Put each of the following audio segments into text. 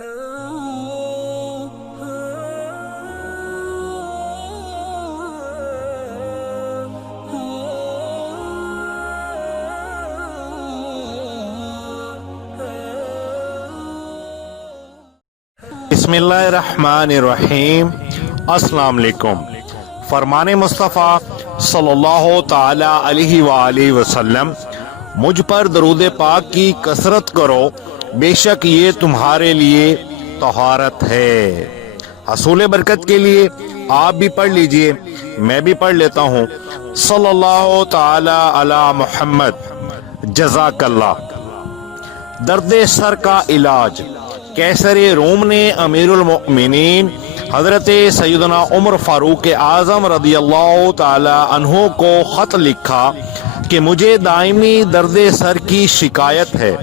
बिस्मिल्लाहिर्रहमानिर्रहीम। अस्सलाम वालेकुम। फरमान मुस्तफ़ा सल्लल्लाहु ताला अलैहि वालैहि वसल्लम, मुझ पर दरूद पाक की कसरत करो, बेशक ये तुम्हारे लिए तहारत है। हसूल बरकत के लिए आप भी पढ़ लीजिए, मैं भी पढ़ लेता हूँ। सल्लल्लाहु ताला अला मुहम्मद। जज़ाकल्लाह। दर्द सर का इलाज। कैसरे रोम ने अमीरुल मोमिनीन हजरत सैयदना उमर फारूक आज़म रदियल्लाहु ताला अन्हो को ख़त लिखा कि मुझे दायमी दर्द सर की शिकायत है,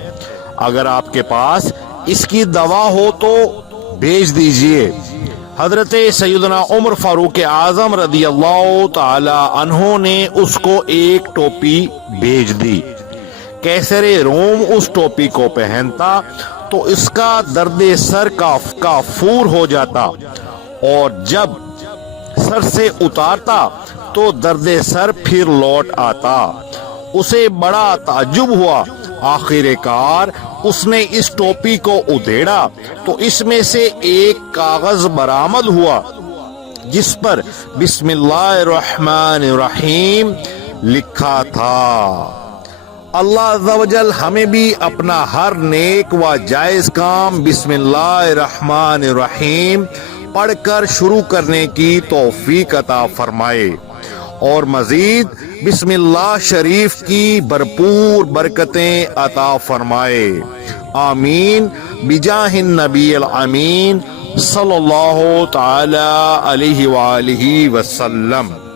अगर आपके पास इसकी दवा हो तो भेज दीजिए। हजरत सैयदना उमर फारूक आज़म रदियल्लाहु ताला अन्हो ने उसको एक टोपी भेज दी। कैसरे रोम उस टोपी को पहनता तो इसका दर्द सर का फूर हो जाता, और जब सर से उतारता तो दर्द सर फिर लौट आता। उसे बड़ा ताज्जुब हुआ। आखिरकार उसने इस टोपी को उधेड़ा तो इसमें से एक कागज बरामद हुआ जिस पर बिस्मिल्लाहिर्रहमानिर्रहीम लिखा था। अल्लाह अज़्ज़ा वजल हमें भी अपना हर नेक व जायज़ काम बिस्मिल्लाहिर्रहमानिर्रहीम पढ़कर शुरू करने की तौफीक अता फरमाए, और मज़ीद बिस्मिल्लाह शरीफ की भरपूर बरकतें अता फरमाए। आमीन बिजाहिन नबील अमीन सल्लल्लाहु ताला अलैहि वालिहि वसल्लम।